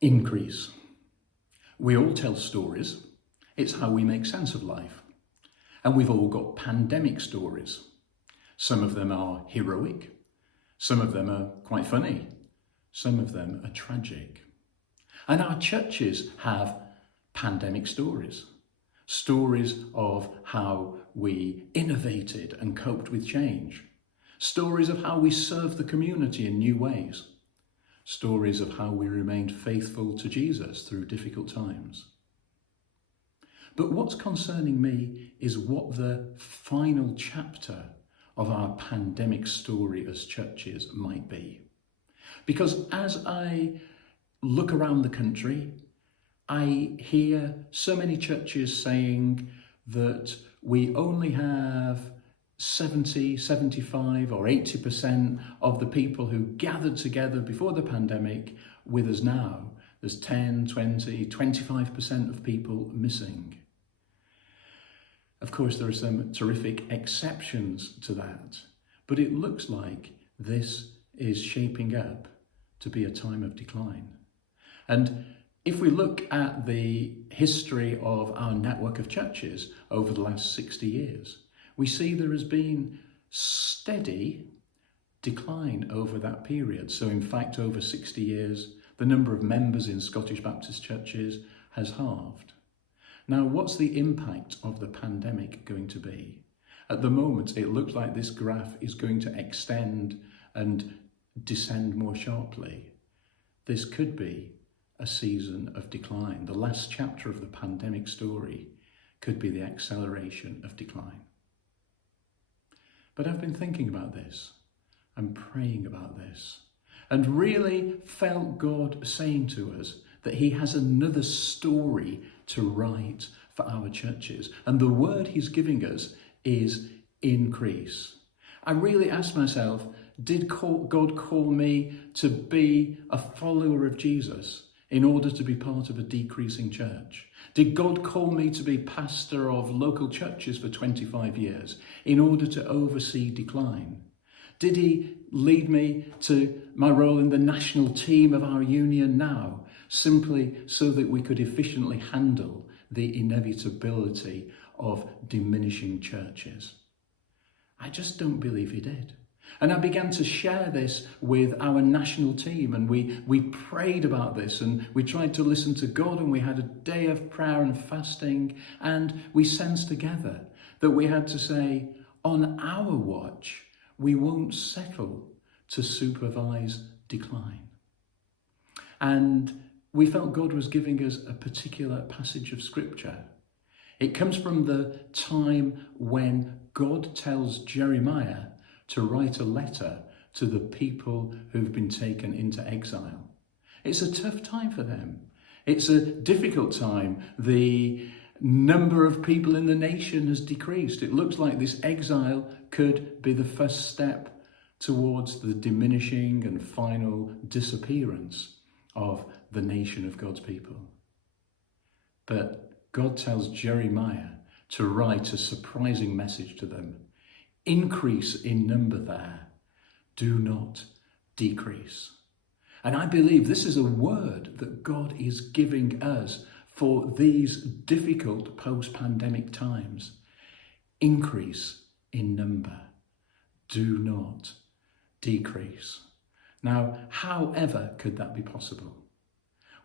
Increase. We all tell stories. It's how we make sense of life. And we've all got pandemic stories. Some of them are heroic. Some of them are quite funny. Some of them are tragic. And our churches have pandemic stories. Stories of how we innovated and coped with change. Stories of how we served the community in new ways. Stories of how we remained faithful to Jesus through difficult times. But what's concerning me is what the final chapter of our pandemic story as churches might be. Because as I look around the country, I hear so many churches saying that we only have 70, 75 or 80% of the people who gathered together before the pandemic with us now. There's 10, 20, 25% of people missing. Of course, there are some terrific exceptions to that, but it looks like this is shaping up to be a time of decline. And if we look at the history of our network of churches over the last 60 years, we see there has been steady decline over that period. So in fact, over 60 years, the number of members in Scottish Baptist churches has halved. Now, what's the impact of the pandemic going to be? At the moment, it looks like this graph is going to extend and descend more sharply. This could be a season of decline. The last chapter of the pandemic story could be the acceleration of decline. But I've been thinking about this and praying about this and really felt God saying to us that he has another story to write for our churches. And the word he's giving us is increase. I really asked myself, did God call me to be a follower of Jesus in order to be part of a decreasing church? Did God call me to be pastor of local churches for 25 years in order to oversee decline? Did he lead me to my role in the national team of our union now, simply so that we could efficiently handle the inevitability of diminishing churches? I just don't believe he did. And I began to share this with our national team, and we prayed about this, and we tried to listen to God, and we had a day of prayer and fasting, and we sensed together that we had to say, on our watch, we won't settle to supervise decline. And we felt God was giving us a particular passage of scripture. It comes from the time when God tells Jeremiah to write a letter to the people who've been taken into exile. It's a tough time for them. It's a difficult time. The number of people in the nation has decreased. It looks like this exile could be the first step towards the diminishing and final disappearance of the nation of God's people. But God tells Jeremiah to write a surprising message to them. Increase in number there. Do not decrease. And I believe this is a word that God is giving us for these difficult post-pandemic times. Increase in number. Do not decrease. Now, however could that be possible?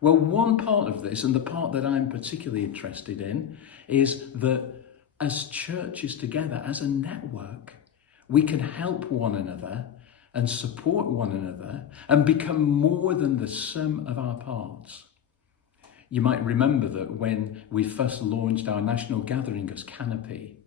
Well, one part of this, and the part that I'm particularly interested in, is that as churches together, as a network, we can help one another and support one another and become more than the sum of our parts. You might remember that when we first launched our national gathering as Canopy,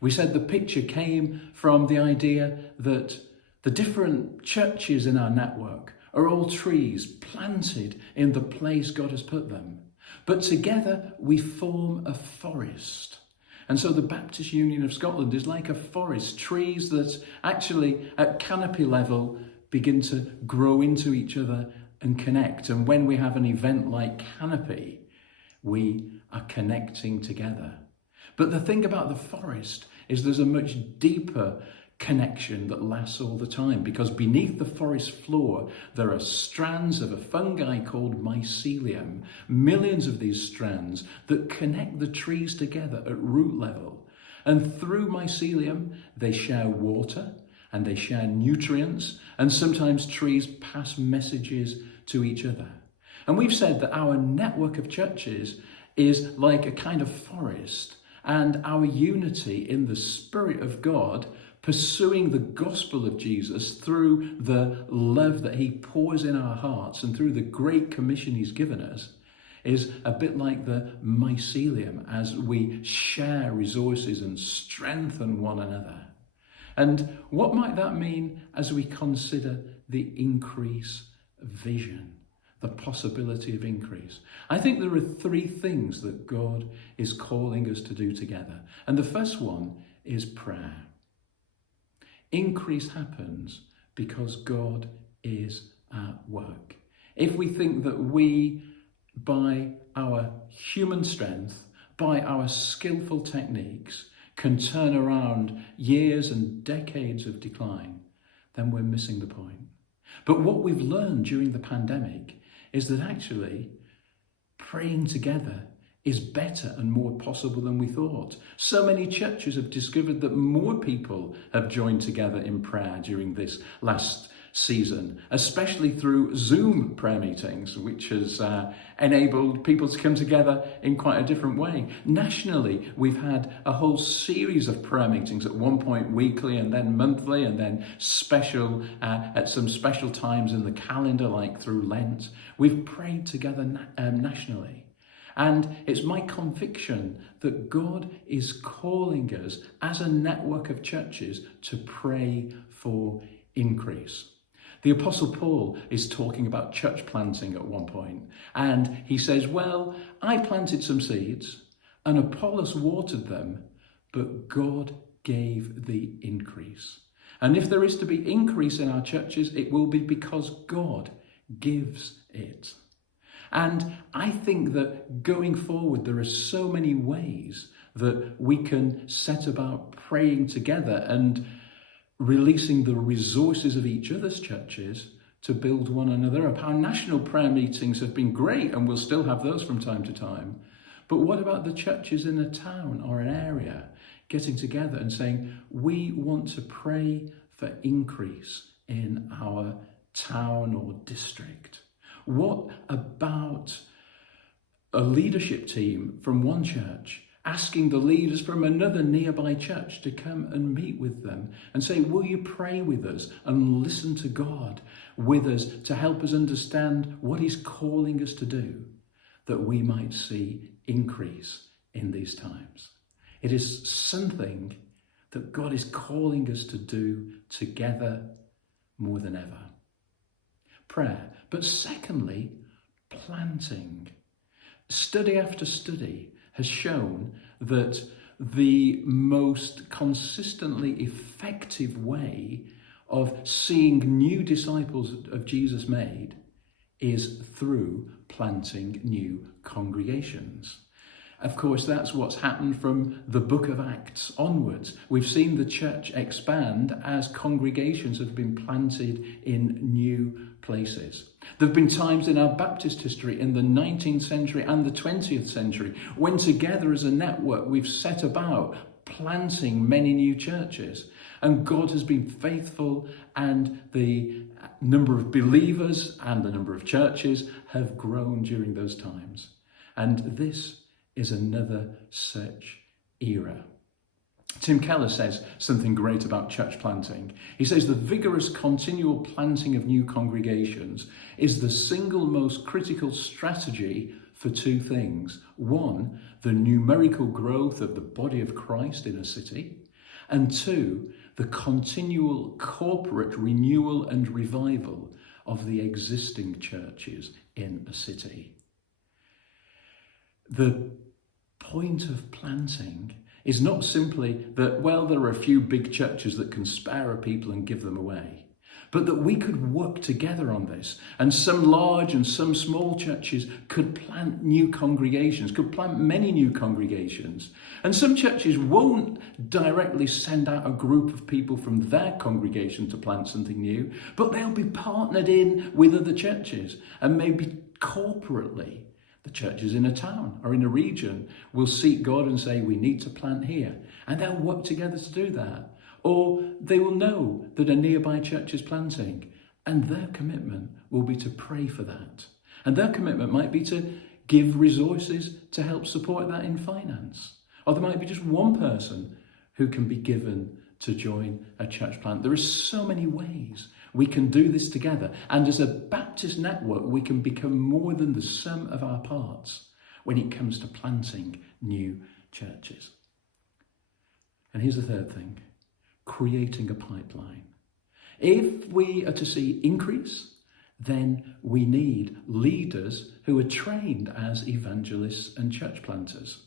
we said the picture came from the idea that the different churches in our network are all trees planted in the place God has put them. But together we form a forest. And so the Baptist Union of Scotland is like a forest, trees that actually at canopy level begin to grow into each other and connect. And when we have an event like Canopy, we are connecting together. But the thing about the forest is there's a much deeper connection that lasts all the time, because beneath the forest floor there are strands of a fungi called mycelium, millions of these strands that connect the trees together at root level. And through mycelium they share water and they share nutrients, and sometimes trees pass messages to each other. And we've said that our network of churches is like a kind of forest, and our unity in the Spirit of God, pursuing the gospel of Jesus through the love that he pours in our hearts and through the great commission he's given us, is a bit like the mycelium as we share resources and strengthen one another. And what might that mean as we consider the increase of vision, the possibility of increase? I think there are three things that God is calling us to do together. And the first one is prayer. Increase happens because God is at work. If we think that we, by our human strength, by our skillful techniques, can turn around years and decades of decline, then we're missing the point. But what we've learned during the pandemic is that actually praying together is better and more possible than we thought. So many churches have discovered that more people have joined together in prayer during this last season, especially through Zoom prayer meetings, which has enabled people to come together in quite a different way. Nationally, we've had a whole series of prayer meetings, at one point weekly and then monthly, and then special at some special times in the calendar, like through Lent. We've prayed together nationally. And it's my conviction that God is calling us as a network of churches to pray for increase. The Apostle Paul is talking about church planting at one point, and he says, well, I planted some seeds and Apollos watered them, but God gave the increase. And if there is to be increase in our churches, it will be because God gives it. And I think that going forward, there are so many ways that we can set about praying together and releasing the resources of each other's churches to build one another up. Our national prayer meetings have been great, and we'll still have those from time to time. But what about the churches in a town or an area getting together and saying, we want to pray for increase in our town or district? What about a leadership team from one church asking the leaders from another nearby church to come and meet with them and say, will you pray with us and listen to God with us to help us understand what he's calling us to do, that we might see increase in these times? It is something that God is calling us to do together more than ever. Prayer. But secondly, planting. Study after study has shown that the most consistently effective way of seeing new disciples of Jesus made is through planting new congregations. Of course, that's what's happened from the book of Acts onwards. We've seen the church expand as congregations have been planted in new places. There have been times in our Baptist history in the 19th century and the 20th century when together as a network we've set about planting many new churches. And God has been faithful, and the number of believers and the number of churches have grown during those times. And this is another such era. Tim Keller says something great about church planting. He says the vigorous continual planting of new congregations is the single most critical strategy for two things. One, the numerical growth of the body of Christ in a city. And two, the continual corporate renewal and revival of the existing churches in a city. The point of planting is not simply that, well, there are a few big churches that can spare a people and give them away. but that we could work together on this. And some large and some small churches could plant new congregations, could plant many new congregations. And some churches won't directly send out a group of people from their congregation to plant something new, but they'll be partnered in with other churches. And maybe corporately, the churches in a town or in a region will seek God and say, we need to plant here. And they'll work together to do that. Or they will know that a nearby church is planting, and their commitment will be to pray for that. And their commitment might be to give resources to help support that in finance. Or there might be just one person who can be given to join a church plant. There are so many ways we can do this together. And as a Baptist network, we can become more than the sum of our parts when it comes to planting new churches. And here's the third thing. Creating a pipeline. If we are to see increase, then we need leaders who are trained as evangelists and church planters.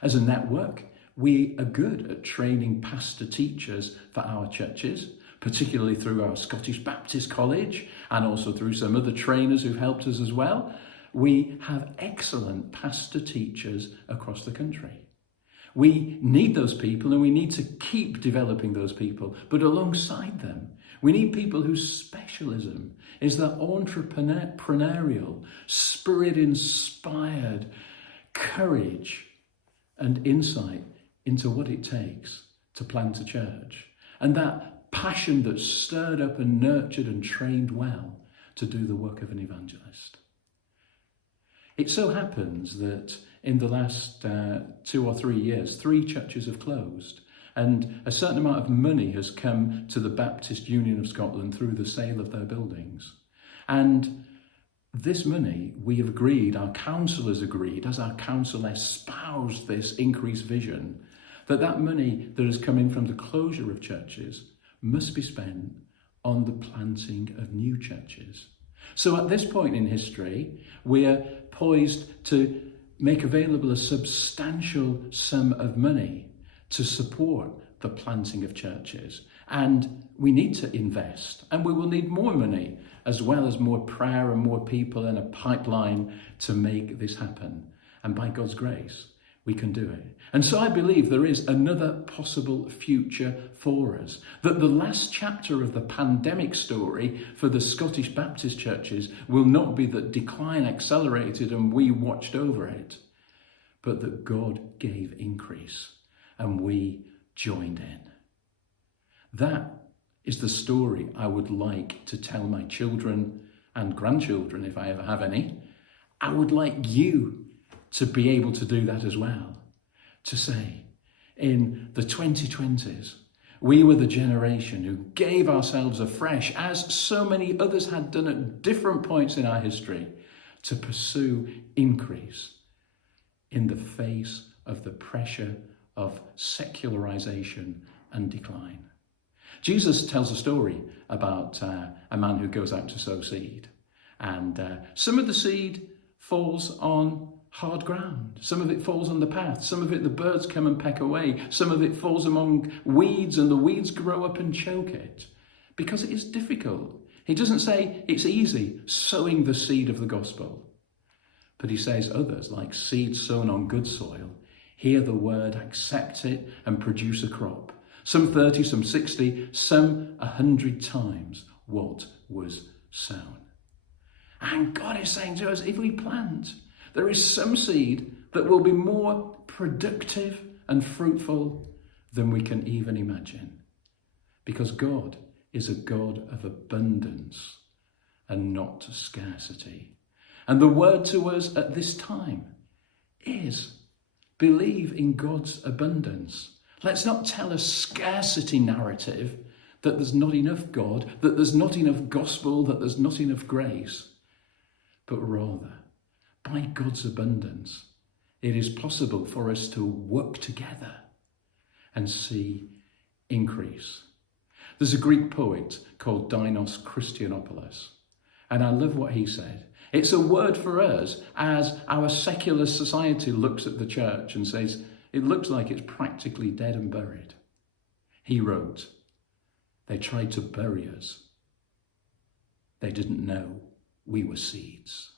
As a network, we are good at training pastor teachers for our churches, particularly through our Scottish Baptist College and also through some other trainers who've helped us as well. We have excellent pastor teachers across the country. We need those people and we need to keep developing those people. But alongside them, we need people whose specialism is that entrepreneurial, spirit-inspired courage and insight into what it takes to plant a church. And that passion that's stirred up and nurtured and trained well to do the work of an evangelist. It so happens that in the last 2 or 3 years, 3 churches have closed, and a certain amount of money has come to the Baptist Union of Scotland through the sale of their buildings. And this money, we have agreed, our council has agreed, as our council espoused this increased vision, that money that has come in from the closure of churches must be spent on the planting of new churches. So at this point in history, we're poised to make available a substantial sum of money to support the planting of churches. And we need to invest, and we will need more money, as well as more prayer and more people and a pipeline to make this happen. And by God's grace, we can do it. And so I believe there is another possible future for us, that the last chapter of the pandemic story for the Scottish Baptist churches will not be that decline accelerated and we watched over it, but that God gave increase and we joined in. That is the story I would like to tell my children and grandchildren, if I ever have any. I would like you to be able to do that as well. To say, in the 2020s, we were the generation who gave ourselves afresh, as so many others had done at different points in our history, to pursue increase in the face of the pressure of secularization and decline. Jesus tells a story about a man who goes out to sow seed. And some of the seed falls on hard ground. Some of it falls on the path. Some of it the birds come and peck away. Some of it falls among weeds and the weeds grow up and choke it. Because it is difficult. He doesn't say it's easy sowing the seed of the gospel. But he says others, like seed sown on good soil, hear the word, accept it and produce a crop. Some 30, some 60, some 100 times what was sown. And God is saying to us, if we plant, there is some seed that will be more productive and fruitful than we can even imagine. Because God is a God of abundance and not scarcity. And the word to us at this time is believe in God's abundance. Let's not tell a scarcity narrative that there's not enough God, that there's not enough gospel, that there's not enough grace, but rather, by God's abundance, it is possible for us to work together and see increase. There's a Greek poet called Dinos Christianopoulos, and I love what he said. It's a word for us as our secular society looks at the church and says, it looks like it's practically dead and buried. He wrote, they tried to bury us, They didn't know we were seeds.